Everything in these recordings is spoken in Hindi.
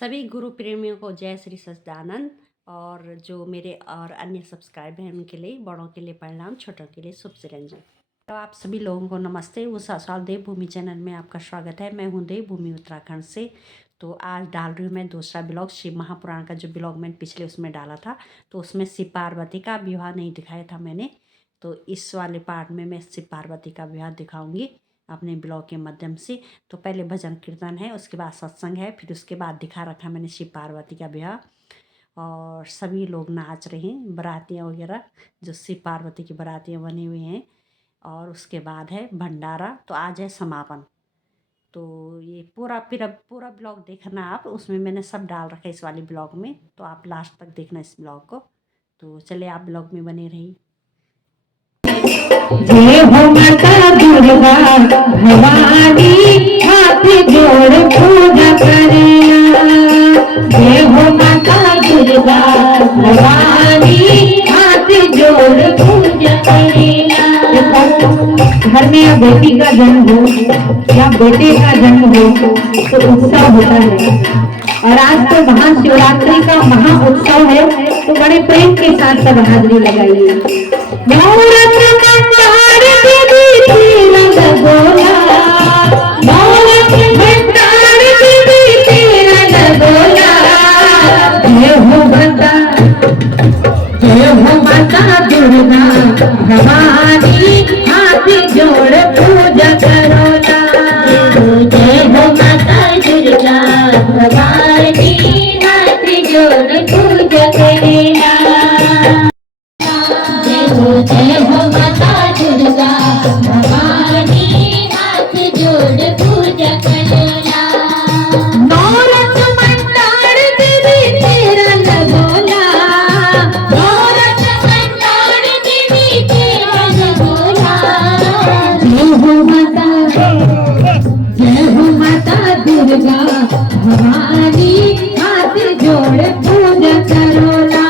सभी गुरु प्रेमियों को जय श्री सच्चिदानंद। और जो मेरे और अन्य सब्सक्राइबर हैं उनके लिए, बड़ों के लिए प्रणाम, छोटों के लिए शुभ चिरंजीव। तो आप सभी लोगों को नमस्ते। उषा साल देवभूमि चैनल में आपका स्वागत है। मैं हूं देवभूमि उत्तराखंड से। तो आज डाल रही हूँ मैं दूसरा ब्लॉग। शिव महापुराण का जो ब्लॉग मैंने पिछले उसमें डाला था, तो उसमें शिव पार्वती का विवाह नहीं दिखाया था मैंने। तो इस वाले पार्ट में मैं शिव पार्वती का विवाह दिखाऊंगी अपने ब्लॉग के माध्यम से। तो पहले भजन कीर्तन है, उसके बाद सत्संग है, फिर उसके बाद दिखा रखा मैंने शिव पार्वती का विवाह। और सभी लोग नाच रहे हैं, बरातियाँ वगैरह जो शिव पार्वती की बरातियाँ बनी हुई हैं। और उसके बाद है भंडारा। तो आज है समापन। तो ये पूरा ब्लॉग देखना आप, उसमें मैंने सब डाल रखा है इस वाले ब्लॉग में। तो आप लास्ट तक देखना इस ब्लॉग को। तो चलिए आप ब्लॉग में बने रहिए। जय हो माता दुर्गा भवानी, हाथ जोड़ पूजा करेला। जय हो माता दुर्गा भवानी, हाथ जोड़ पूजा करेला। घर में या बेटी का जन्म हो या बेटे का जन्म हो तो उत्सव होता है। और आज तो महाशिवरात्रि का महा उत्सव है, तो बड़े प्रेम के साथ सब हाजरी लगाइए। माता दुर्गा भवानी, हाथ जोड़ पूजा करोला। जय हो माता दुर्गा भवानी, हाथ जोड़ पूजा करेला। जय हो माता दुर्गा भवानी, हाथ जोड़ पूजा करेला। नौरथ मंडार देवी तेरा लगोला, नौरथ मंडार देवी तेरा लगोला। जय हो माता दुर्गा भवानी, हाथ जोड़ पूजा करोला।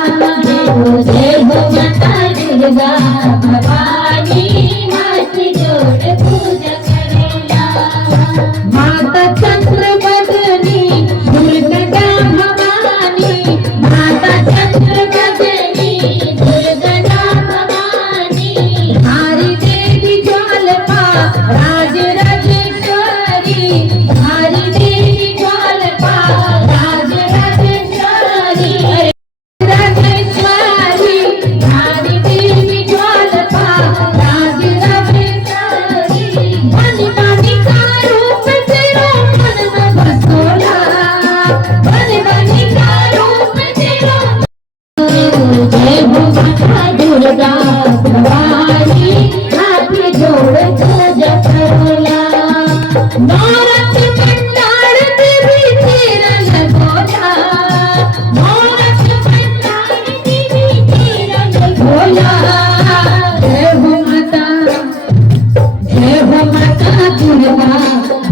जय हो माता दुर्गा भवानी, हाथ जोड़ पूजा करेला। माता चंद्र बदनी दुर्गा भवानी, माता चंद्र बदनी दुर्गा भवानी। हरि देवी ज्वालपा राज राजेश्वरी, हरि देवी ज्वालपा राज राजेश्वरी। दुर्गा भवानी, हाथ जोड़ पूजा करोला। नौरथ मंडार देवी तेरा लगोला, नौरथ मंडार देवी तेरा लगोला। जय हो माता दुर्गा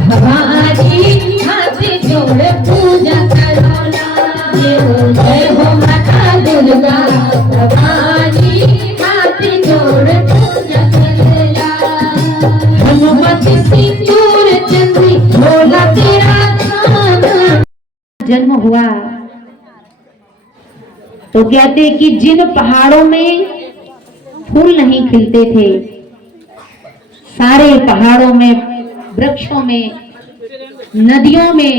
भवानी, हाथ जोड़ पूजा करोला। जय हो माता दुर्गा भवानी, हाथ जोड़ पूजा करेला। हनुमत सिंदूर चंद्री भोला तेरा नाम। जन्म हुआ तो कहते कि जिन पहाड़ों में फूल नहीं खिलते थे, सारे पहाड़ों में, वृक्षों में, नदियों में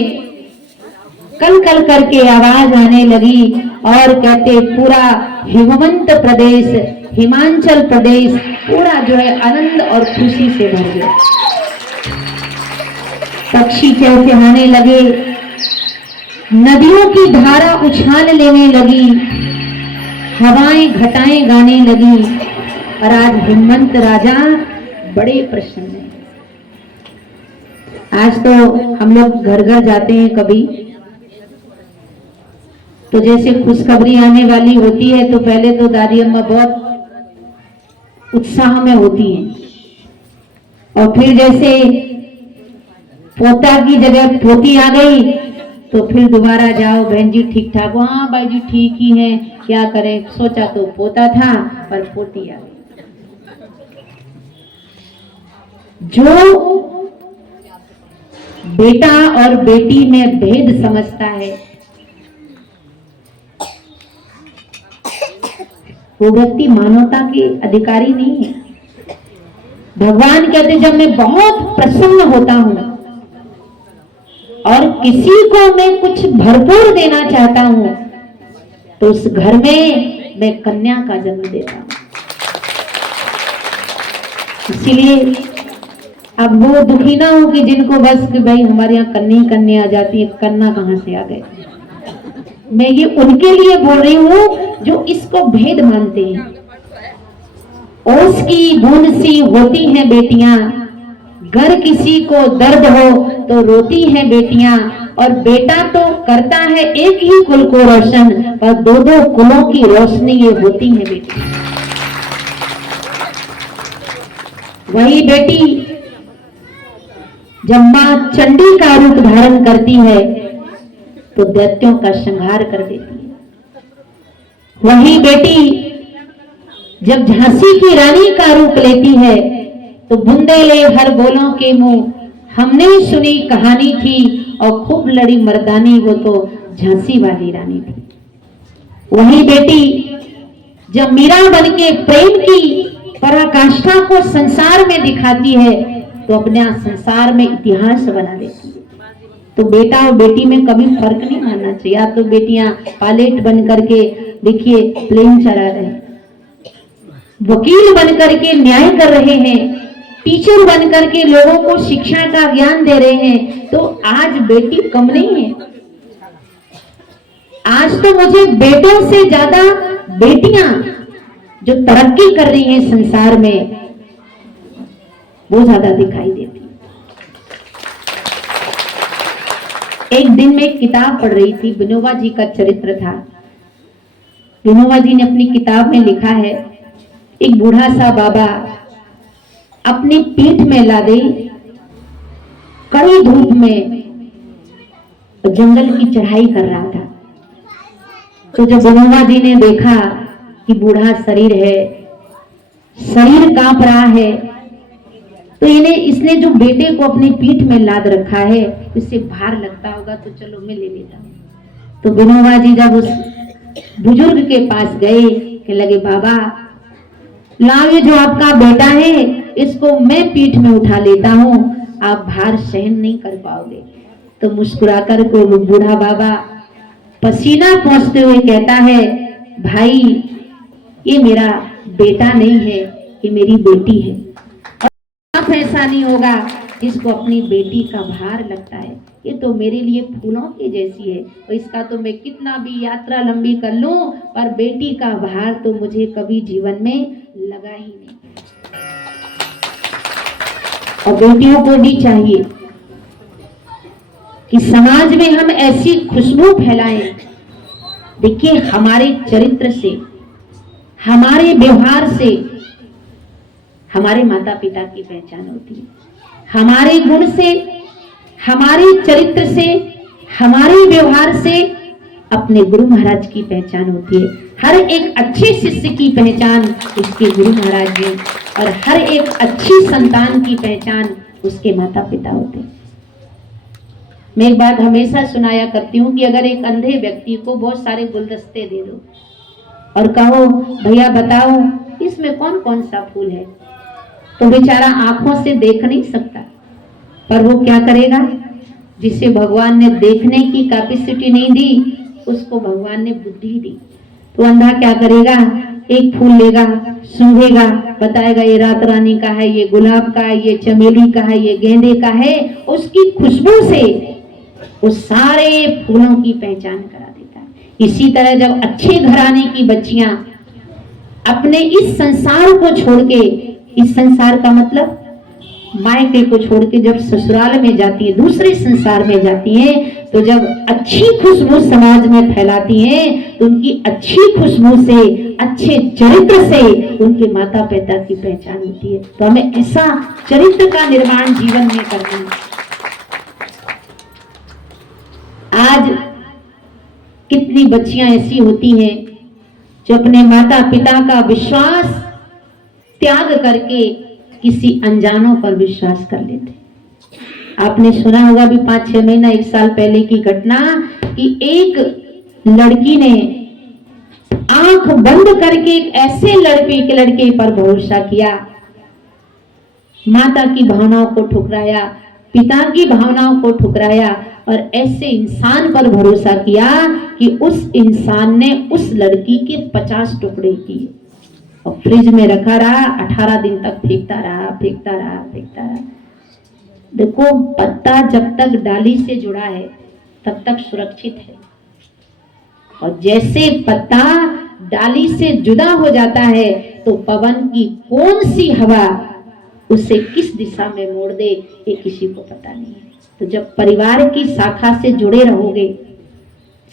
कल कल करके आवाज आने लगी। और कहते पूरा हिमवंत प्रदेश, हिमाचल प्रदेश पूरा जो है आनंद और खुशी से भर गया। पक्षी चहचहाने लगे, नदियों की धारा उछाल लेने लगी, हवाएं घटाएं गाने लगी। और आज हिमवंत राजा बड़े प्रसन्न हैं। आज तो हम लोग घर घर जाते हैं कभी, तो जैसे खुशखबरी आने वाली होती है तो पहले तो दादी अम्मा बहुत उत्साह में होती हैं। और फिर जैसे पोता की जगह पोती आ गई तो फिर दोबारा जाओ, बहन जी ठीक ठाक हो? हाँ भाई जी ठीक ही है, क्या करें, सोचा तो पोता था पर पोती आ गई। जो बेटा और बेटी में भेद समझता है वो व्यक्ति मानवता के अधिकारी नहीं है। भगवान कहते जब मैं बहुत प्रसन्न होता हूं और किसी को मैं कुछ भरपूर देना चाहता हूं तो उस घर में मैं कन्या का जन्म देता हूं। इसीलिए अब वो दुखी ना हो कि जिनको बस कि भाई हमारे यहाँ कन्या आ जाती है, कन्या कहां से आ गए। मैं ये उनके लिए बोल रही हूं जो इसको भेद मानते हैं। ओस की बूंद सी होती हैं बेटियां, घर किसी को दर्द हो तो रोती हैं बेटियां, और बेटा तो करता है एक ही कुल को रोशन, पर दो दो कुलों की रोशनी ये होती है बेटियां। वही बेटी जब मां चंडी का रूप धारण करती है तो दैत्यों का संहार कर देती है। वही बेटी जब झांसी की रानी का रूप लेती है तो बुंदेले हर बोलों के मुंह, हमने सुनी कहानी थी और खूब लड़ी मर्दानी, वो तो झांसी वाली रानी थी। वही बेटी जब मीरा बन के प्रेम की पराकाष्ठा को संसार में दिखाती है तो अपने संसार में इतिहास बना लेती है। तो बेटा और बेटी में कभी फर्क नहीं मानना चाहिए। या तो बेटियां पायलट बन करके देखिए प्लेन चला रहे हैं, वकील बन करके न्याय कर रहे हैं, टीचर बन करके लोगों को शिक्षा का ज्ञान दे रहे हैं, तो आज बेटी कम नहीं है। आज तो मुझे बेटों से ज्यादा बेटियां जो तरक्की कर रही हैं संसार में वो ज्यादा दिखाई देती है। एक दिन में एक किताब पढ़ रही थी, विनोबा जी का चरित्र था। विनोबा जी ने अपनी किताब में लिखा है, एक बूढ़ा सा बाबा अपनी पीठ में लादे कड़ी धूप में जंगल की चढ़ाई कर रहा था। तो जब विनोबा जी ने देखा कि बूढ़ा शरीर है, शरीर कांप रहा है, तो इसने जो बेटे को अपनी पीठ में लाद रखा है इससे भार लगता होगा, तो चलो मैं ले लेता हूं। तो विनोबा जी जब उस बुजुर्ग के पास गए कि लगे बाबा लाओ, ये जो आपका बेटा है इसको मैं पीठ में उठा लेता हूं, आप भार सहन नहीं कर पाओगे। तो मुस्कुराकर को बूढ़ा बाबा पसीना पोंछते हुए कहता है, भाई ये मेरा बेटा नहीं है, ये मेरी बेटी है। और ऐसा नहीं होगा जिसको अपनी बेटी का भार लगता है, ये तो मेरे लिए फूलों की जैसी है, और इसका तो मैं कितना भी यात्रा लंबी कर लूं पर बेटी का भार तो मुझे कभी जीवन में लगा ही नहीं। और बेटियों को भी चाहिए कि समाज में हम ऐसी खुशबू फैलाएं। देखिए हमारे चरित्र से, हमारे व्यवहार से हमारे माता पिता की पहचान होती है, हमारे गुण से, हमारे चरित्र से, हमारे व्यवहार से अपने गुरु महाराज की पहचान होती है। हर एक अच्छे शिष्य की पहचान उसके गुरु महाराज जी, और हर एक अच्छी संतान की पहचान उसके माता पिता होते हैं। मैं एक बात हमेशा सुनाया करती हूँ कि अगर एक अंधे व्यक्ति को बहुत सारे गुलदस्ते दे दो और कहो भैया बताओ इसमें कौन कौन सा फूल है, तो बेचारा आंखों से देख नहीं सकता, पर वो क्या करेगा, जिसे भगवान ने देखने की कैपेसिटी नहीं दी उसको भगवान ने बुद्धि दी। तो अंधा क्या करेगा, एक फूल लेगा, सूंघेगा, बताएगा ये रात रानी का है, ये गुलाब का है, ये चमेली का है, ये गेंदे का है। उसकी खुशबू से वो सारे फूलों की पहचान करा देता है। इसी तरह जब अच्छे घराने की बच्चियां अपने इस संसार को छोड़ के, इस संसार का मतलब मायके को छोड़ के जब ससुराल में जाती है, दूसरे संसार में जाती हैं, तो जब अच्छी खुशबू समाज में फैलाती हैं तो उनकी अच्छी खुशबू से, अच्छे चरित्र से उनके माता पिता की पहचान होती है। तो हमें ऐसा चरित्र का निर्माण जीवन में करना है। आज कितनी बच्चियां ऐसी होती हैं जो अपने माता पिता का विश्वास त्याग करके किसी अनजानों पर विश्वास कर लेते। आपने सुना होगा भी 5-6 महीना 1 साल पहले की घटना कि एक लड़की ने आंख बंद करके एक ऐसे लड़के पर भरोसा किया, माता की भावनाओं को ठुकराया, पिता की भावनाओं को ठुकराया और ऐसे इंसान पर भरोसा किया कि उस इंसान ने उस लड़की के 50 टुकड़े किए और फ्रिज में रखा रहा, 18 दिन तक फेंकता रहा। देखो, पत्ता जब तक डाली से जुड़ा है तब तक सुरक्षित है, और जैसे पत्ता डाली से जुदा हो जाता है तो पवन की कौन सी हवा उसे किस दिशा में मोड़ दे ये किसी को पता नहीं है। तो जब परिवार की शाखा से जुड़े रहोगे,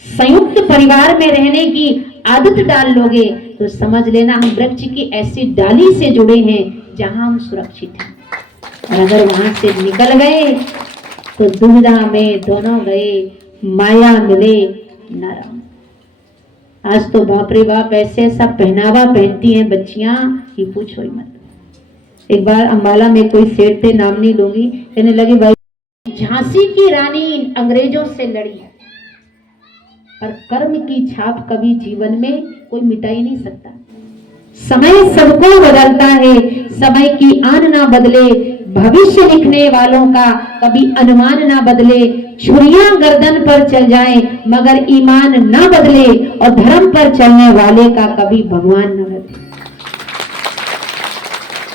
संयुक्त परिवार में रहने की आदत डाल लोगे, तो समझ लेना हम वृक्ष की ऐसी डाली से जुड़े हैं जहां हम सुरक्षित हैं। और अगर वहां से निकल गए तो दुविधा में दोनों गए, माया मिले न राम। आज तो बाप रे बाप ऐसे ऐसा पहनावा पहनती हैं बच्चियां कि पूछो ही मत। एक बार अंबाला में कोई सेठ थे, नाम नहीं लूंगी, कहने लगे भाई झांसी की रानी अंग्रेजों से लड़ी है, पर कर्म की छाप कभी जीवन में कोई मिटा ही नहीं सकता। समय सबको बदलता है, समय की आन ना बदले, भविष्य लिखने वालों का कभी अनुमान ना बदले। छुरियां गर्दन पर चल जाए मगर ईमान ना बदले, और धर्म पर चलने वाले का कभी भगवान न बदले।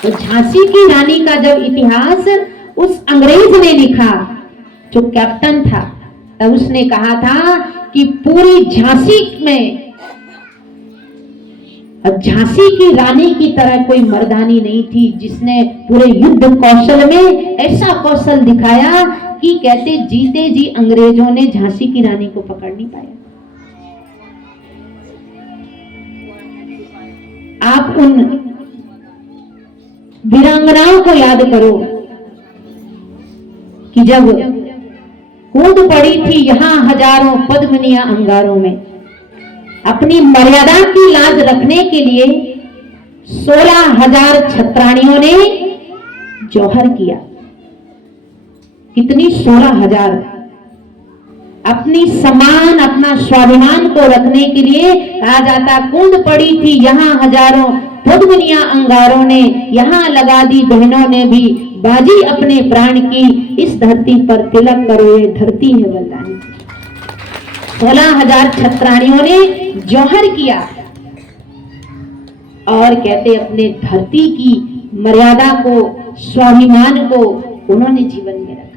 तो झांसी की रानी का जब इतिहास उस अंग्रेज ने लिखा जो कैप्टन था, तब उसने कहा था कि पूरी झांसी में, अब झांसी की रानी की तरह कोई मर्दानी नहीं थी जिसने पूरे युद्ध कौशल में ऐसा कौशल दिखाया कि कहते जीते जी अंग्रेजों ने झांसी की रानी को पकड़ नहीं पाया। आप उन वीरांगनाओं को याद करो कि जब कूद पड़ी थी यहां हजारों पद्मिनियां अंगारों में, अपनी मर्यादा की लाज रखने के लिए 16,000 छत्राणियों ने जौहर किया। कितनी? 16,000। अपनी सम्मान, अपना स्वाभिमान को रखने के लिए कहा जाता कूद पड़ी थी यहां हजारों पद्मिनियां अंगारों ने, यहां लगा दी बहनों ने भी बाजी अपने प्राण की, इस धरती पर तिलक करो ये धरती है वल्लानी। 16,000 छत्राणियों ने जौहर किया और कहते अपने धरती की मर्यादा को, स्वाभिमान को उन्होंने जीवन में रखा।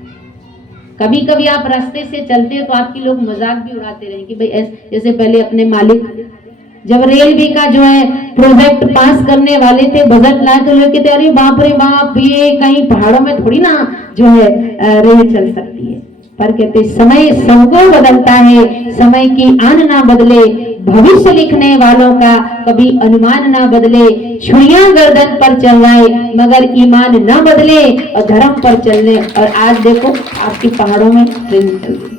कभी कभी आप रास्ते से चलते हो तो आपके लोग मजाक भी उड़ाते रहे कि भाई जैसे पहले अपने मालिक जब रेलवे का जो है प्रोजेक्ट पास करने वाले थे, बजट लाए, तो लोग कहते अरे बाप रे बाप, ये कहीं पहाड़ों में थोड़ी ना जो है रेल चल सकती है। पर कहते समय सबको बदलता है, समय की आन ना बदले, भविष्य लिखने वालों का कभी अनुमान ना बदले। छुरियां गर्दन पर चल जाए मगर ईमान ना बदले, और धर्म पर चलने। और आज देखो आपके पहाड़ों में ट्रेन चल रही।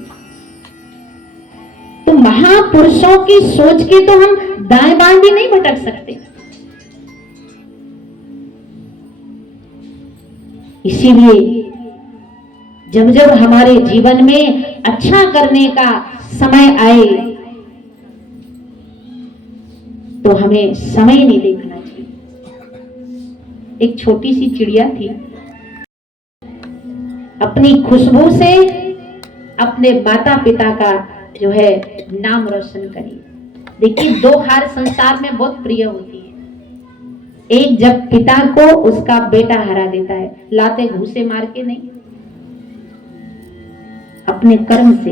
तो महापुरुषों की सोच के तो हम दाएं बाएं भी नहीं भटक सकते। इसीलिए जब जब हमारे जीवन में अच्छा करने का समय आए तो हमें समय नहीं देखना चाहिए। एक छोटी सी चिड़िया थी, अपनी खुशबू से अपने माता पिता का जो है नाम रोशन करी। देखिए, दो हार संसार में बहुत प्रिय होती है। एक जब पिता को उसका बेटा हरा देता है, लाते घूसे मार के नहीं, अपने कर्म से।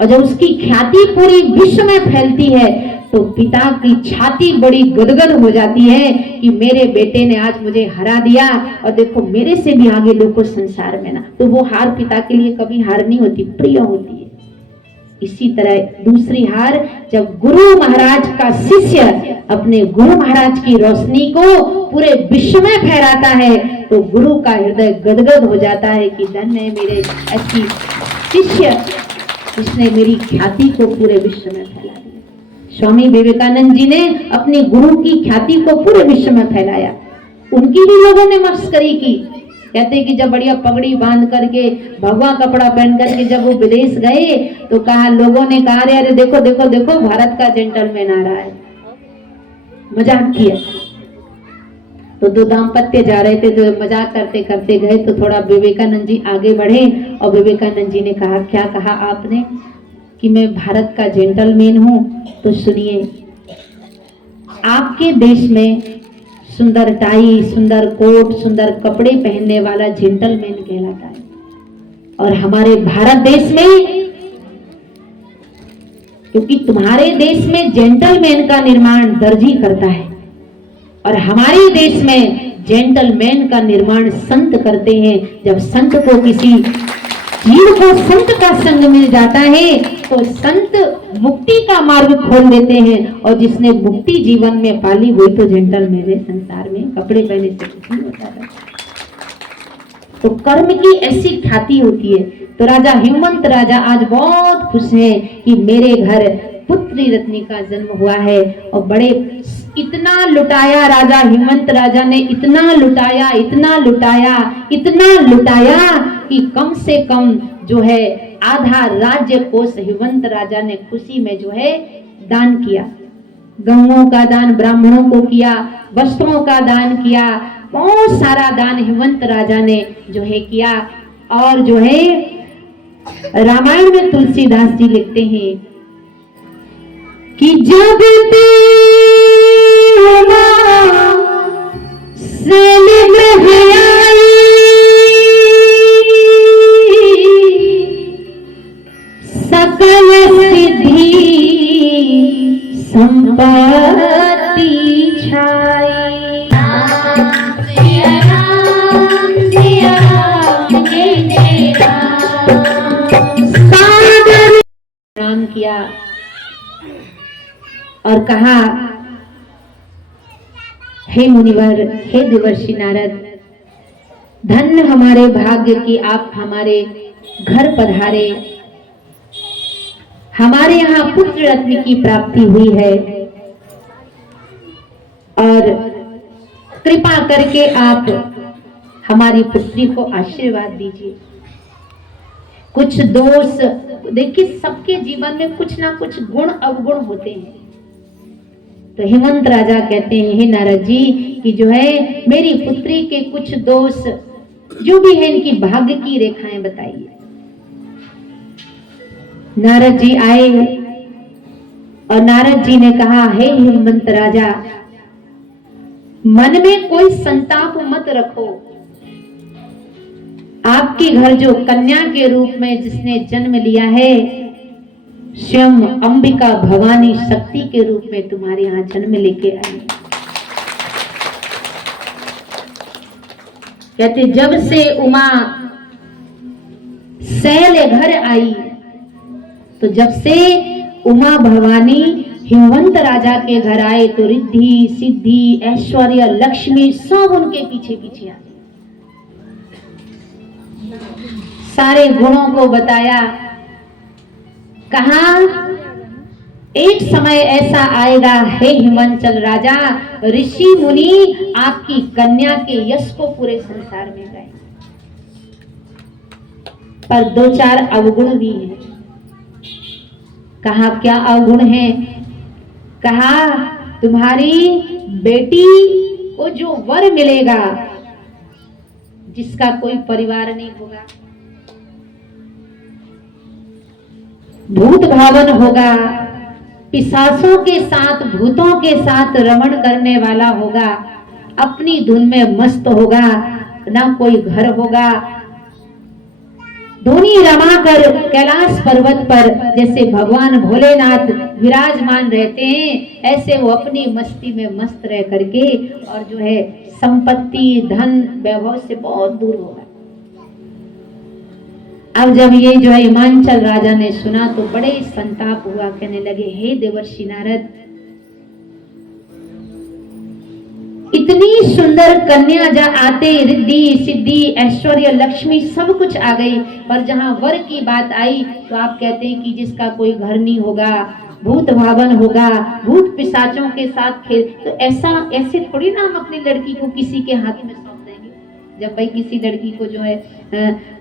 और जब उसकी ख्याति पूरी विश्व में फैलती है तो पिता की छाती बड़ी गदगद हो जाती है कि मेरे बेटे ने आज मुझे हरा दिया, और देखो मेरे से भी आगे लोगों संसार में ना। तो वो हार पिता के लिए कभी हार नहीं होती, प्रिय होती है। इसी तरह दूसरी हार, जब गुरु महाराज का शिष्य अपने गुरु महाराज की रोशनी को पूरे विश्व में फहराता है तो गुरु का हृदय गदगद हो जाता है कि धन्य है मेरे ऐसी शिष्य, जिसने मेरी ख्याति को पूरे विश्व में फैला दिया। स्वामी विवेकानंद जी ने अपने गुरु की ख्याति को पूरे विश्व में फैलाया। उनकी भी लोगों ने मस्करी की। कहते कि जब बढ़िया पगड़ी बांध करके, भगवा कपड़ा पहन करके जब वो विदेश गए तो कहा, लोगों ने कहा अरे देखो देखो देखो भारत का जेंटलमैन आ रहा है। मजाक किया। तो दो दाम्पत्य जा रहे थे, तो मजाक करते करते गए तो थोड़ा विवेकानंद जी आगे बढ़े और विवेकानंद जी ने कहा, क्या कहा आपने? कि मैं भारत का जेंटलमैन हूं। तो सुनिए, आपके देश में सुंदर टाई, सुंदर कोट, सुंदर कपड़े पहनने वाला जेंटलमैन कहलाता है, और हमारे भारत देश में, क्योंकि तुम्हारे देश में जेंटलमैन का निर्माण दर्जी करता है और हमारे देश में जेंटलमैन का निर्माण संत करते हैं। जब संत को किसी जीव को संत का संग मिल जाता है तो संत मुक्ति का मार्ग खोल देते हैं, और जिसने मुक्ति जीवन में पाली हुई तो जेंटलमैन है। संसार में कपड़े पहने से कुछ नहीं होता है। तो कर्म की ऐसी ख्याति होती है। तो राजा हिमवंत राजा आज बहुत खुश हैं कि मेरे घर पुत्री रत्नी का जन्म हुआ है। और बड़े इतना लुटाया राजा हिमवंत राजा ने, इतना लुटाया, इतना लुटाया, इतना लुटाया कि कम से कम जो है आधा राज्य कोष हिमवंत राजा ने खुशी में जो है दान किया। गऊओं का दान ब्राह्मणों को किया, वस्त्रों का दान किया, बहुत सारा दान हिमवंत राजा ने जो है किया। और जो है रामायण में तुलसीदास जी लिखते हैं कि जब सकल सिद्धि संपत्ति छाई। प्रणाम किया और कहा, हे मुनिवर, हे देवर्षि नारद, धन्य हमारे भाग्य की आप हमारे घर पधारे। हमारे यहाँ पुत्र रत्न की प्राप्ति हुई है और कृपा करके आप हमारी पुत्री को आशीर्वाद दीजिए। कुछ दोष, देखिए सबके जीवन में कुछ ना कुछ गुण अवगुण होते हैं। तो हिमवंत राजा कहते हैं, हे नारद जी, कि जो है मेरी पुत्री के कुछ दोष जो भी है, इनकी भाग्य की रेखाएं बताइए। नारद जी आए और नारद जी ने कहा, हे हिमवंत राजा, मन में कोई संताप मत रखो। आपके घर जो कन्या के रूप में जिसने जन्म लिया है, स्वयं अंबिका भवानी शक्ति के रूप में तुम्हारे यहाँ जन्म लेके आई। कहते जब से उमा शैल घर आई, तो जब से उमा भवानी हिमवंत राजा के घर आए तो रिद्धि सिद्धि ऐश्वर्य लक्ष्मी सब उनके पीछे पीछे आ गए। सारे गुणों को बताया। कहा एक समय ऐसा आएगा हे हिमांचल राजा, ऋषि मुनि आपकी कन्या के यश को पूरे संसार में गाएंगे, पर दो चार अवगुण भी हैं। कहा क्या अवगुण है? कहा तुम्हारी बेटी को जो वर मिलेगा, जिसका कोई परिवार नहीं होगा, भूत भावन होगा, पिशाचों के साथ भूतों के साथ रमण करने वाला होगा, अपनी धुन में मस्त होगा, ना कोई घर होगा, धुनी रमाकर कैलाश पर्वत पर जैसे भगवान भोलेनाथ विराजमान रहते हैं, ऐसे वो अपनी मस्ती में मस्त रह करके और जो है संपत्ति धन वैभव से बहुत दूर होगा। अब जब ये जो है हिमांचल राजा ने सुना तो बड़े संताप हुआ, कहने लगे हे देवर्षि नारद, इतनी सुंदर कन्या जा आते रिद्धि सिद्धि ऐश्वर्य लक्ष्मी सब कुछ आ गई, पर जहां वर की बात आई तो आप कहते हैं कि जिसका कोई घर नहीं होगा, भूत भावन होगा, भूत पिशाचों के साथ खेल, तो ऐसे थोड़ी ना हम अपनी लड़की को किसी के हाथ में सौंप देंगे। जब भाई किसी लड़की को जो है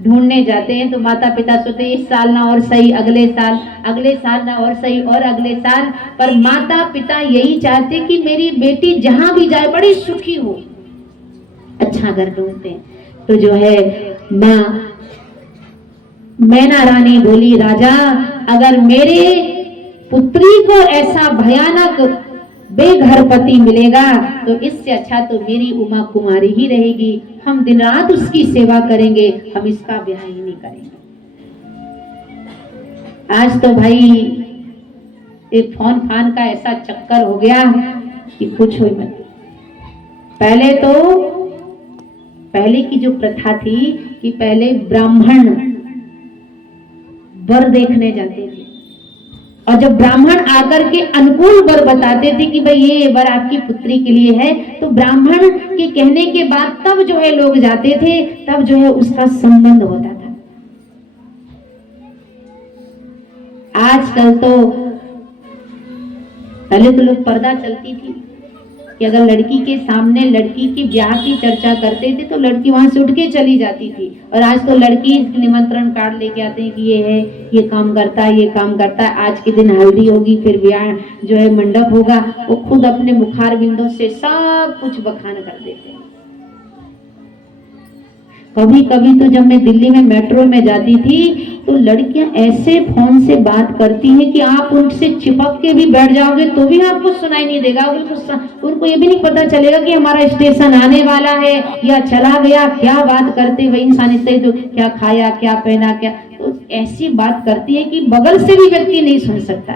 ढूंढने जाते हैं तो माता पिता सोचते इस साल ना और सही, अगले साल ना और सही, और अगले साल। पर माता पिता यही चाहते कि मेरी बेटी जहां भी जाए बड़ी सुखी हो, अच्छा घर ढूंढते हैं। तो जो है माँ मैना रानी बोली, राजा अगर मेरे पुत्री को ऐसा भयानक बेघर पति मिलेगा तो इससे अच्छा तो मेरी उमा कुमारी ही रहेगी, हम दिन रात उसकी सेवा करेंगे, हम इसका ब्याह ही नहीं करेंगे। आज तो भाई एक फोन फान का ऐसा चक्कर हो गया कि पूछो ही मत। पहले की जो प्रथा थी कि पहले ब्राह्मण वर देखने जाते थे, और जब ब्राह्मण आकर के अनुकूल वर बताते थे कि भाई ये वर आपकी पुत्री के लिए है, तो ब्राह्मण के कहने के बाद तब जो है लोग जाते थे, तब जो है उसका संबंध होता था। आजकल तो पहले तो लोग पर्दा चलती थी कि अगर लड़की के सामने लड़की की ब्याह की चर्चा करते थे तो लड़की वहां से उठ के चली जाती थी, और आज तो लड़की निमंत्रण कार्ड लेके आते हैं कि ये है, ये काम करता है, ये काम करता है। आज के दिन हल्दी होगी, फिर ब्याह जो है मंडप होगा, वो खुद अपने मुखार बिंदों से सब कुछ बखान कर देते हैं। कभी कभी तो जब मैं दिल्ली में मेट्रो में जाती थी तो लड़कियां ऐसे फोन से बात करती हैं कि आप उनसे चिपक के भी बैठ जाओगे तो भी आपको सुनाई नहीं देगा। उनको ये भी नहीं पता चलेगा कि हमारा स्टेशन आने वाला है या चला गया। क्या बात करते हुए इंसान इतने तो क्या खाया, क्या पहना, क्या, तो ऐसी बात करती है कि बगल से भी व्यक्ति नहीं सुन सकता।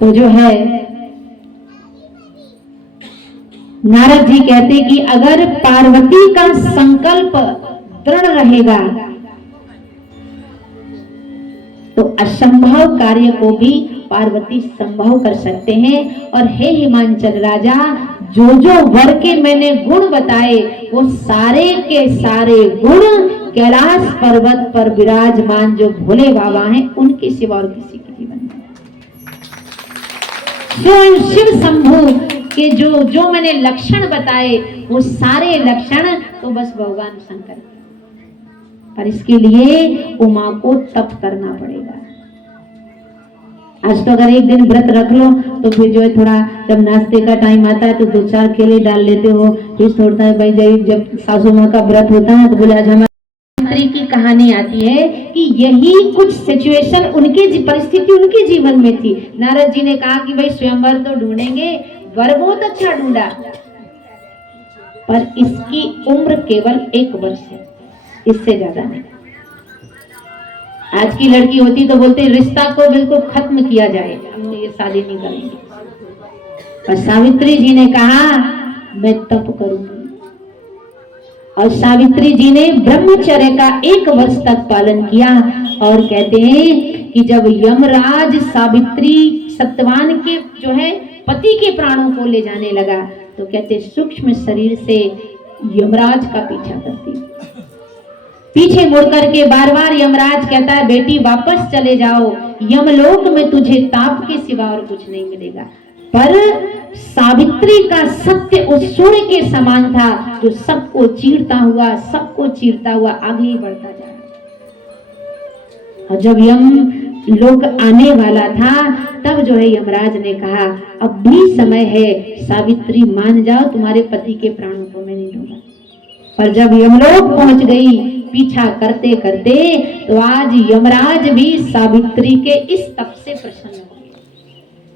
तो जो है नारद जी कहते कि अगर पार्वती का संकल्प दृढ़ रहेगा तो असंभव कार्य को भी पार्वती संभव कर सकते हैं। और हे हिमांचल राजा, जो जो वर के मैंने गुण बताए वो सारे के सारे गुण कैलाश पर्वत पर विराजमान जो भोले बाबा हैं उनके सिवा और किसी के जीवन में। शिव शंभु कि जो मैंने लक्षण बताए वो सारे लक्षण तो बस भगवान शंकर के, पर इसके लिए उमा को तप करना पड़ेगा। आज तो अगर एक दिन व्रत रख लो तो फिर जो है थोड़ा जब नाश्ते का टाइम आता है तो 2-4 केले डाल लेते हो, फिर सोचता है भाई जब सासू माँ का व्रत होता है तो बोले आज हमारी की कहानी आती है कि यही कुछ सिचुएशन उनके परिस्थिति उनके जीवन में थी। नारद जी ने कहा कि भाई स्वयंवर तो ढूंढेंगे, वर बहुत अच्छा ढूंढा, पर इसकी उम्र केवल 1 वर्ष है, इससे ज्यादा नहीं। आज की लड़की होती तो बोलते रिश्ता को बिल्कुल खत्म किया जाए, हम ये शादी नहीं करेंगे। पर सावित्री जी ने कहा मैं तप करूंगी, और सावित्री जी ने ब्रह्मचर्य का 1 वर्ष तक पालन किया। और कहते हैं कि जब यमराज सावित्री सत्यवान के जो है पति के प्राणों को ले जाने लगा तो कहते सूक्ष्म शरीर से यमराज का पीछा करती, पीछे मुड़ करके बार बार यमराज कहता है बेटी वापस चले जाओ, यमलोक में तुझे ताप के सिवा और कुछ नहीं मिलेगा। पर सावित्री का सत्य उस सूर्य के समान था जो सबको चीरता हुआ आगे ही बढ़ता जा रहा। और जब यम लोग आने वाला था तब जो है यमराज ने कहा अब भी समय है, सावित्री मान जाओ, तुम्हारे पति के प्राणों को मैं नहीं दूंगा। पर जब यमलोक पहुंच गई पीछा करते करते तो आज यमराज भी सावित्री के इस तप से प्रसन्न हो गए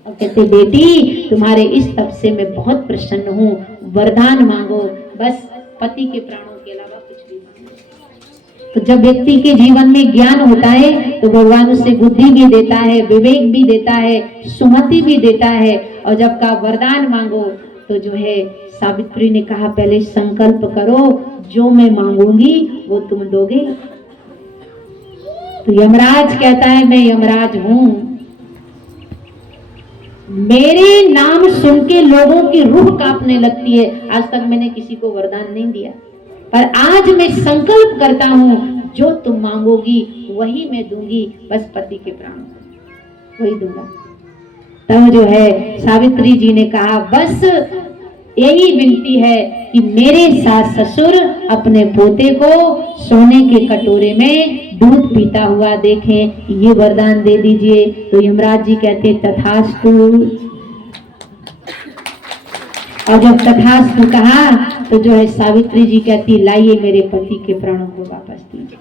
और कहते बेटी तुम्हारे इस तप से मैं बहुत प्रसन्न हूँ, वरदान मांगो, बस पति के प्राणों के अलावा कुछ भी मांगो। तो जब व्यक्ति के जीवन में ज्ञान होता है तो भगवान उसे बुद्धि भी देता है, विवेक भी देता है, सुमति भी देता है। और जब का वरदान मांगो तो जो है सावित्री ने कहा पहले संकल्प करो, जो मैं मांगूंगी वो तुम दोगे। तो यमराज कहता है मैं यमराज हूं, मेरे नाम सुन के लोगों की रूह कांपने लगती है। आज तक मैंने किसी को वरदान नहीं दिया, पर आज मैं संकल्प करता हूं जो तुम मांगोगी वही मैं दूंगी, बस पति के प्राण वही दूंगा। तब जो है सावित्री जी ने कहा बस यही विनती है कि मेरे सास ससुर अपने पोते को सोने के कटोरे में दूध पीता हुआ देखें, ये वरदान दे दीजिए। तो यमराज जी कहते तथास्तु। और जब तथास्तु कहा तो जो है सावित्री जी कहती लाइए मेरे पति के प्राणों को वापस दीजिए।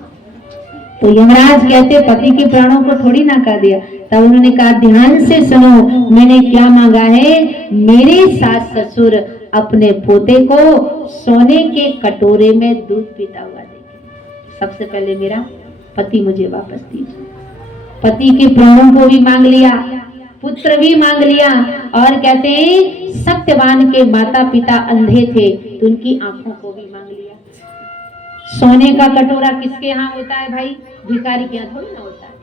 तो यमराज कहते पति के प्राणों को थोड़ी ना कर दिया। तब उन्होंने कहा ध्यान से सुनो, मैंने क्या मांगा है, मेरे सास ससुर अपने पोते को सोने के कटोरे में दूध पीता हुआ देखे। सबसे पहले मेरा पति मुझे वापस दीजिए। पति के प्राणों को भी मांग लिया, पुत्र भी मांग लिया, और कहते हैं सत्यवान के माता पिता अंधे थे तो उनकी आंखों को भी मांग लिया। सोने का कटोरा किसके यहाँ होता है भाई? भिखारी के यहाँ थोड़ी ना होता है।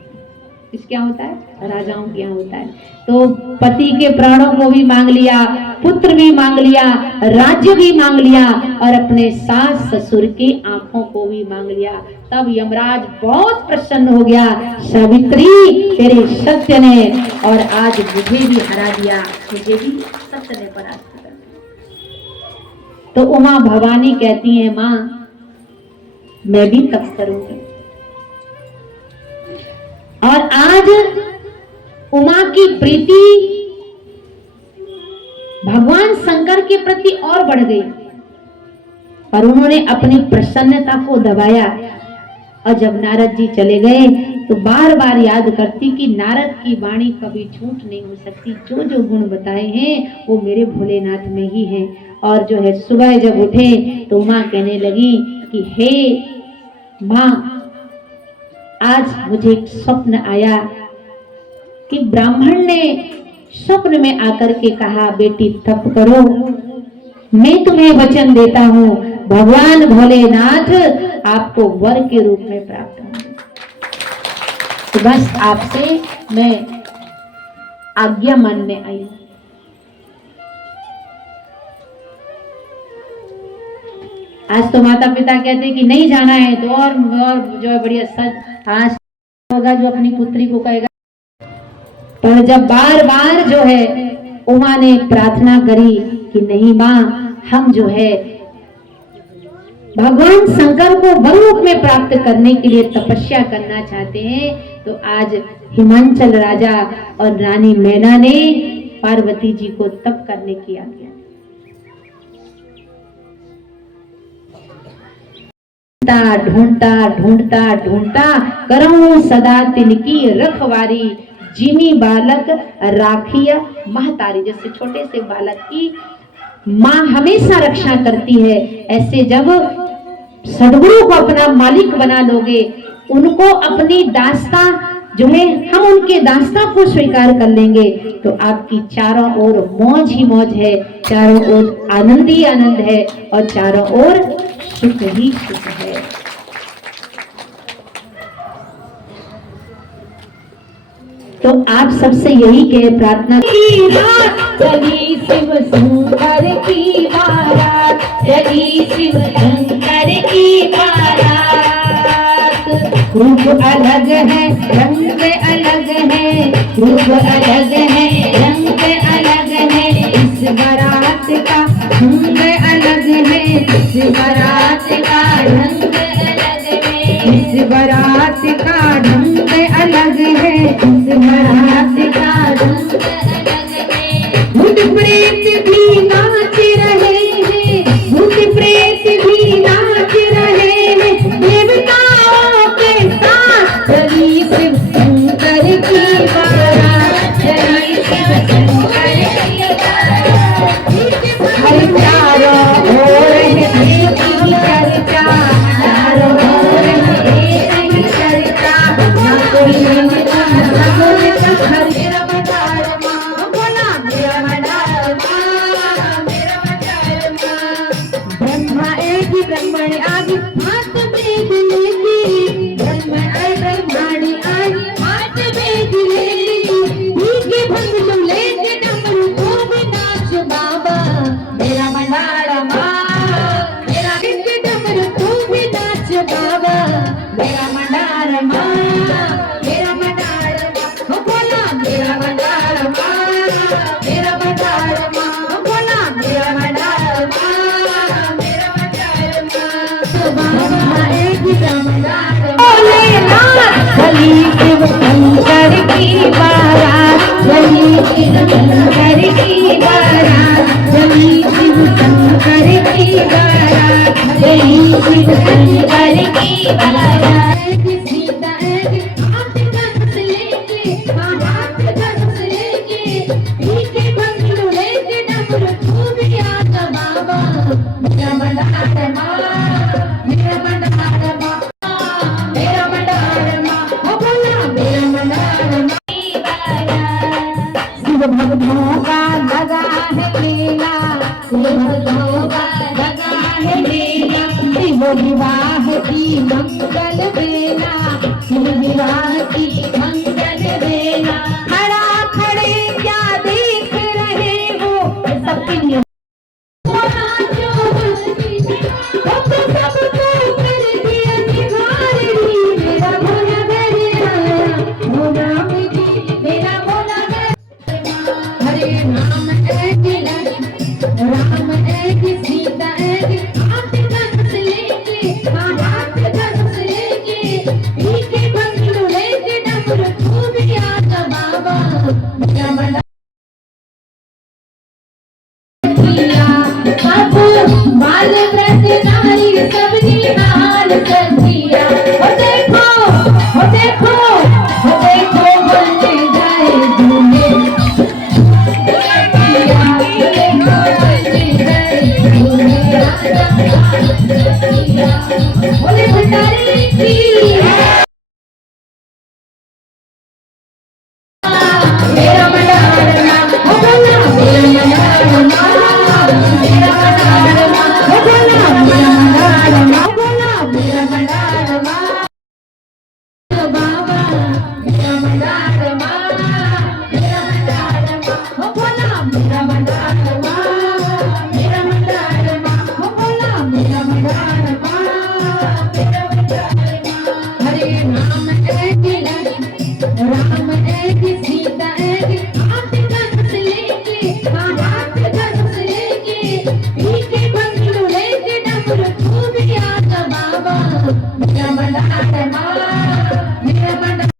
किसके यहाँ होता है? राजाओं के यहाँ होता है। तो पति के प्राणों को भी मांग लिया, पुत्र भी मांग लिया, राज्य भी मांग लिया, और अपने सास ससुर की आंखों को भी मांग लिया। तब यमराज बहुत प्रसन्न हो गया, सावित्री तेरे सत्य ने और आज मुझे भी हरा दिया, मुझे भी सत्य ने परास्त कर दिया। तो उमा भवानी कहती है माँ मैं भी तप करूंगी। और आज उमा की प्रीति भगवान शंकर के प्रति और बढ़ गई, और उन्होंने अपनी प्रसन्नता को दबाया। और जब नारद जी चले गए तो बार बार याद करती कि नारद की वाणी कभी झूठ नहीं हो सकती, जो जो गुण बताए हैं वो मेरे भोलेनाथ में ही हैं। और जो है सुबह जब उठे तो उमा कहने लगी कि हे माँ, आज मुझे एक स्वप्न आया कि ब्राह्मण ने स्वप्न में आकर के कहा बेटी तप करो, मैं तुम्हें वचन देता हूँ भगवान भोलेनाथ आपको वर के रूप में प्राप्त होंगे। तो बस आपसे मैं आज्ञा मानने आई हूँ। आज तो माता पिता कहते कि नहीं जाना है तो और जो है बढ़िया सच आज होगा जो अपनी पुत्री को कहेगा। पर जब बार बार जो है उमा ने प्रार्थना करी कि नहीं माँ, हम जो है भगवान शंकर को वर रूप में प्राप्त करने के लिए तपस्या करना चाहते हैं, तो आज हिमांचल राजा और रानी मैना ने पार्वती जी को तप करने की आज्ञा। ढूंढता ढूंढता ढूंढता करऊं सदा तिनकी रखवारी, जिमी बालक राखिया महतारी। जैसे छोटे से बालक की माँ हमेशा रक्षा करती है, ऐसे जब सदगुरु को अपना मालिक बना लोगे, उनको अपनी दास्ता जो है हम उनके दास्ता को स्वीकार कर लेंगे, तो आपकी चारों ओर मौज ही मौज है, चारों ओर आनंद ही आनंद है, और चारों ओर सुख ही सुख है। तो आप सबसे यही कहे प्रार्थना चली शिव शंकर की बारात, चली शिव शंकर की बारात। रूप अलग है रंग अलग है, रूप अलग है रंग अलग है, इस बारात का ढंग अलग है, इस बारात का ढंग अलग है, इस बारात का ढंग अलग है, इस बारात का ढंग अलग है। भूत प्रेत भी नाच रहे हैं, भूत प्रेत भी नाच रहे हैं, देवताओं के साथ चली शिव शंकर की बारात, चली शिव शंकर की बारात। हर चारों ओर है देव की चर्चा, चारों ओर है देव की चर्चा। ऐगी सीता ऐगी हाथ धनुष लेके हाँ हाथ धनुष लेके पीके बंधु लेके डमरू तू भी आजा बाबा मेरा मंडार माँ मेरा मंडार माँ मेरा मंडार माँ ओ बोला मेरा मंडार माँ शिव भक्तों का लगा है मेला शिव भक्तों का लगा है मेला शिव विवाह की मंगल बेला शिव विवाह की मंगल बेला खड़ा खड़े क्या देख रहे हो सबकी हरे राम ऐगी राम ऐगी सीता ऐगी हाथ धनुष लेके हाँ हाथ धनुष लेके पीके बंधु लेके डमरू तू भी आजा बाबा मेरा बड़ा अब बाल व्रत नारी सबने हाल कर दिया हो देखो हो देखो हो देखो बोलने जाए दूल्हे बोले भंडारी की मेरा मंडार माँ हो बोला मेरा मंडार माँ मेरा मंडार माँ हो बोला मेरा मंडार माँ हो बोला मेरा मंडार माँ बाबा मेरा मंडार माँ मेरा मंडार माँ हो बोला मेरा मंडार माँ मेरा मंडार माँ हो बोला मेरा मंडार माँ मेरा मंडार माँ हरे राम ऐगी राम ऐगी सीता ऐगी हाथ धनुष लेके हाँ हाथ धनुष लेके पीके बंधु लेके डमरू तू भी आजा बाबा मेरा मंडार माँ मेरा मंडार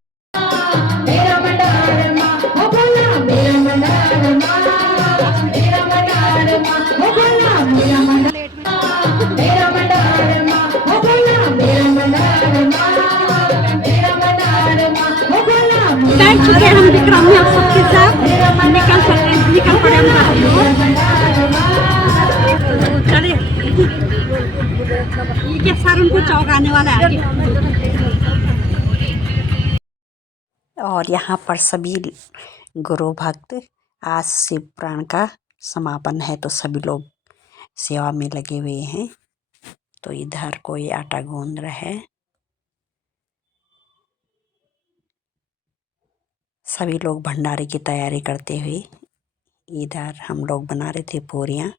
मेरा मंडार माँ हो बोला मेरा मंडार माँ मेरा मंडार माँ हो बोला मेरा मंडार मेरा मंडार माँ हो बोला मेरा मंडार माँ मेरा मंडार माँ हो बोला बैठ चुके हैं हम विक्रम में आप सबके साथ निकल पड़े हम तो चलिए ये क्या सर उनको चौंकाने वाला है आगे। और यहाँ पर सभी गुरु भक्त आज शिव पुराण का समापन है तो सभी लोग सेवा में लगे हुए हैं। तो इधर कोई आटा गूंद रहा है, सभी लोग भंडारे की तैयारी करते हुए। इधर हम लोग बना रहे थे पूरियाँ।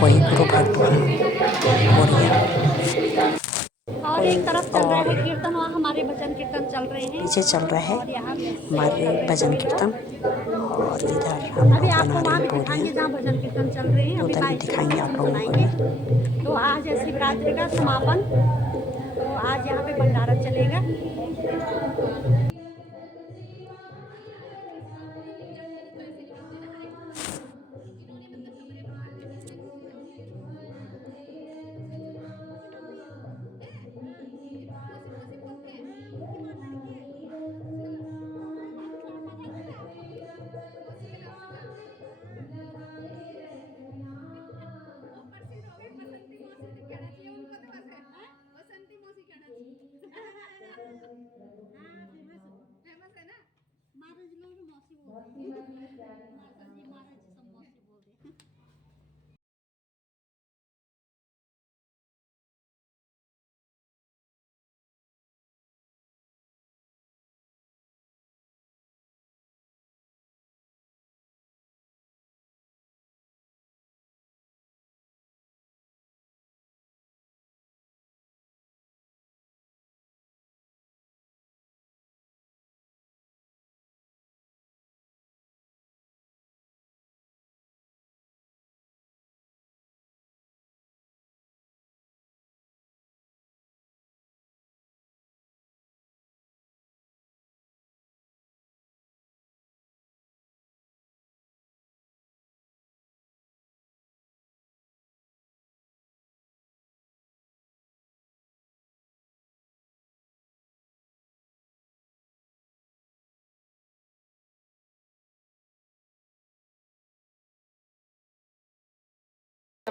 कोई गुरु भक्त वहाँ पूरियाँ और एक तरफ चल रहा है कीर्तन, वहाँ हमारे भजन कीर्तन चल रहे हैं, पीछे चल रहा है हमारे भजन कीर्तन। और इधर हम लोग बना रहे हैं पूरियाँ, जहाँ भजन कीर्तन चल रहे हैं तो उधर भी दिखाएंगे आप लोगों को। तो आज है शिवरात्रि का समापन, तो आज यहाँ पे भंडारा चलेगा।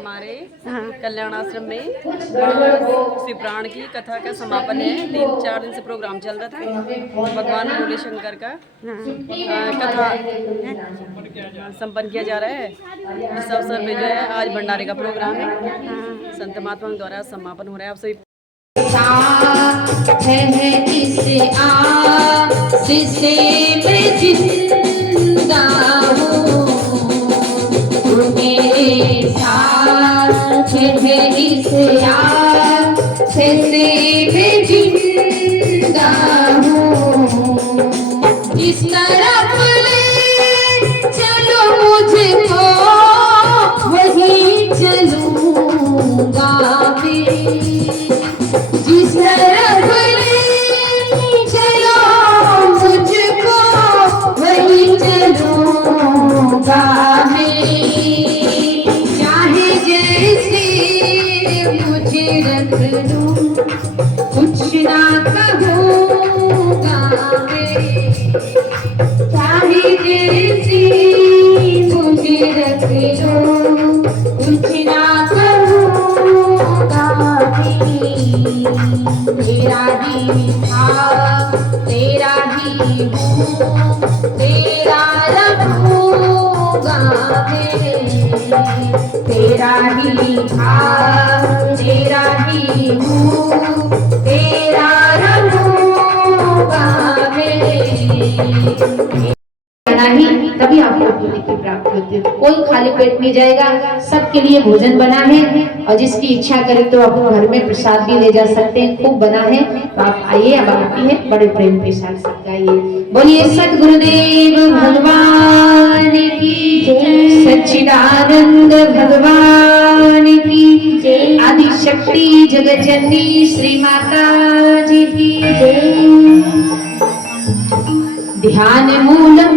हमारे हाँ कल्याणाश्रम में शिव पुराण की कथा का समापन है। 3-4 दिन से प्रोग्राम चल रहा था। भगवान भोले शंकर का कथा संपन्न किया जा रहा है। इस अवसर पे जो है आज भंडारे का प्रोग्राम है। संत महात्मा द्वारा समापन हो रहा है। आप सभी है इस आशीष में जिंदा हूँ, मेरे साथ है इस आशीष में जिंदा हूँ। इस तरफ ले चलो मुझको वहीं चलूंगा मैं, जिस तरफ ले चलो मुझको वहीं चलूंगा मैं। चाहे जैसे मुझे रख लो कुछ ना कहूँगा मैं, चाहे जैसे मुझे रख लो कुछ ना कहूँगा मैं। तेरा ही था तेरा ही हूँ, तेरा रहूँगा मैं। तेरा ही था तेरा ही हूँ, तेरा रहूँगा मैं। ही तभी आपको पुण्य की प्राप्ति होती है। कोई खाली पेट नहीं जाएगा, सबके लिए भोजन बना है और जिसकी इच्छा करे तो आप घर में प्रसाद भी ले जा सकते हैं। खूब बना है तो आप आइए, अब आती है बड़े प्रेम के साथ सब गाइए। बोलिए सद्गुरुदेव भगवान की जय, सच्चिदानंद भगवान की जय, आदि शक्ति जगत जननी श्री माता जी की जय। ध्यान मूलम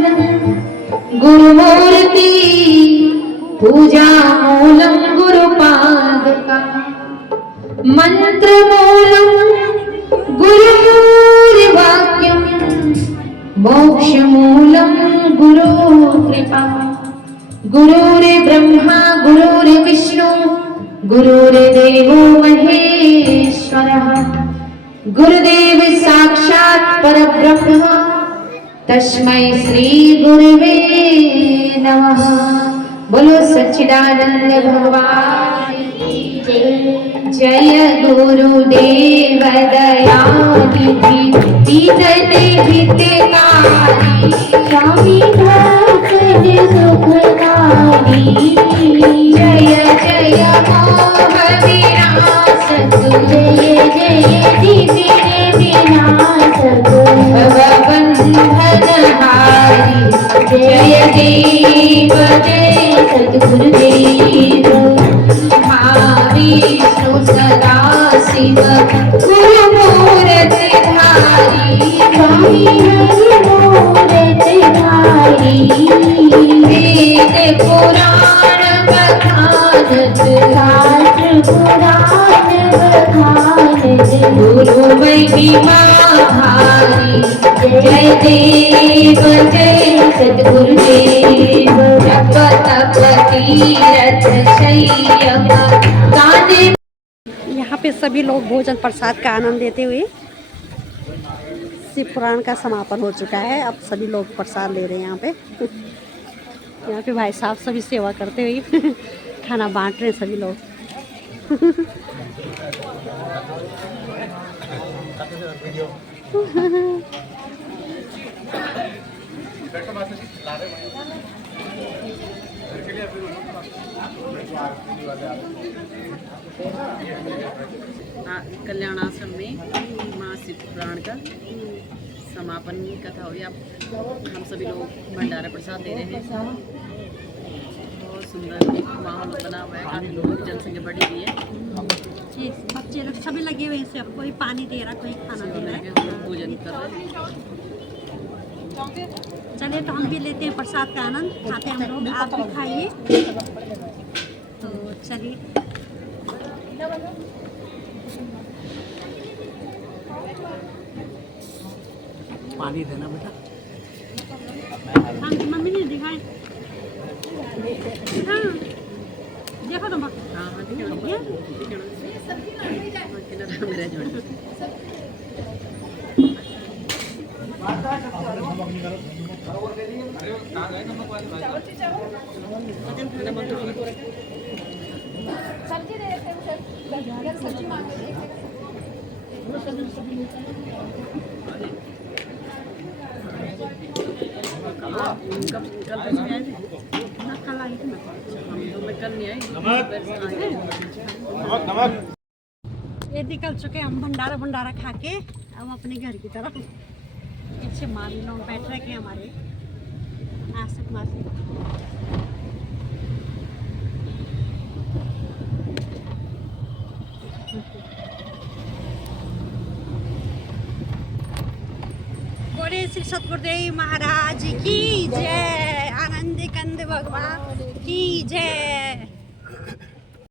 गुरुमूर्ति, पूजा मूलम गुरुपादका, मंत्र मूलम गुरुर्वाक्यम, मोक्ष मूलम गुरु कृपा। गुरुर्ब्रह्मा गुरुर्विष्णु गुरुर्देवो महेश्वरः, गुरुदेव साक्षात् परब्रह्म तस्मै श्री गुरुवे नमः। बोलो सच्चिदानंद भगवान की जय। जय गुरुदेव दयानिधि दीन हितकारी, स्वामी भक्त सुखकारी। जय जय मोह विनाशक, जय जय दिव्य विनाशक, भवबंधनहारी। जय देव जय सद्गुरुदेव, महाविष्णु सदा शिव गुरुमूर्ति धारी। स्वामी हरि मूर्ति धारी, वेद पुराण बखानत, शास्त्र पुराण बखानत, गुरु महिमा भारी। जय देव जय सद्गुरुदेव, जप तप तीरथ संयम गाने। यहाँ पे सभी लोग भोजन प्रसाद का आनंद लेते हुए शिव पुराण का समापन हो चुका है। अब सभी लोग प्रसाद ले रहे हैं यहाँ पे। यहाँ पे भाई साहब सभी सेवा करते हुए खाना बांट रहे हैं सभी लोग। कल्याणाश्रम में माँ शिव पुराण का समापन कथा हुई। अब हम सभी लोग भंडारा प्रसाद दे रहे हैं। बहुत सुंदर माहौल बना हुआ है, काफ़ी लोगों की जनसंख्या बढ़ी हुई है। बच्चे लोग सभी लगे हुए हैं, सब कोई पानी दे रहा, कोई खाना दे रहा है, पूजन कर रहे हैं। चलिए तो हम भी लेते हैं प्रसाद का आनंद, खाते हैं हम लोग, आप भी खाइए। तो चलिए पानी देना बेटा। मम्मी ने दिखाए, हाँ देखो तो ये निकल चुके हम भंडारा भंडारा खा के अब अपने घर की तरफ। पीछे मामी लोग बैठ रखे हैं हमारे आशिक मासी। बोले श्री सतगुरुदेव महाराज की जय, आनंद कंद भगवान की जय।